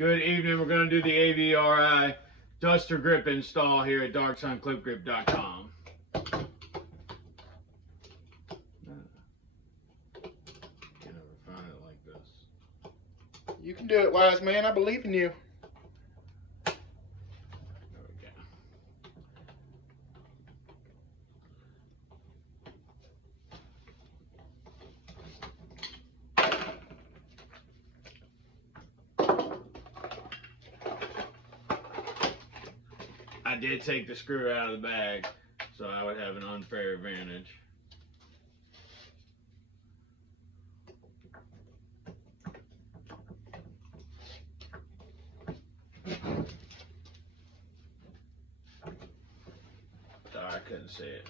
Good evening. We're going to do the Avri2a Duster grip install here at darksunclipgrip.com. Can't ever find it like this. You can do it, wise man. I believe in you. There we go. I did take the screw out of the bag, so I would have an unfair advantage. Sorry, I couldn't see it.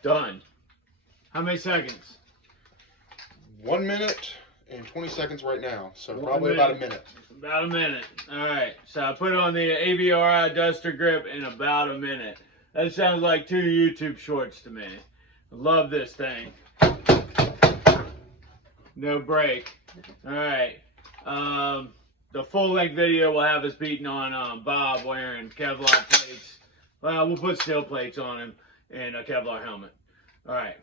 Done. How many seconds? 1 minute and 20 seconds right now. So probably about a minute. About a minute. Alright, so I put on the Avri2a Duster grip in about a minute. That sounds like 2 YouTube shorts to me. Love this thing. No break. Alright. The full length video will have us beating on Bob wearing Kevlar plates. Well, we'll put steel plates on him and a Kevlar helmet. Alright.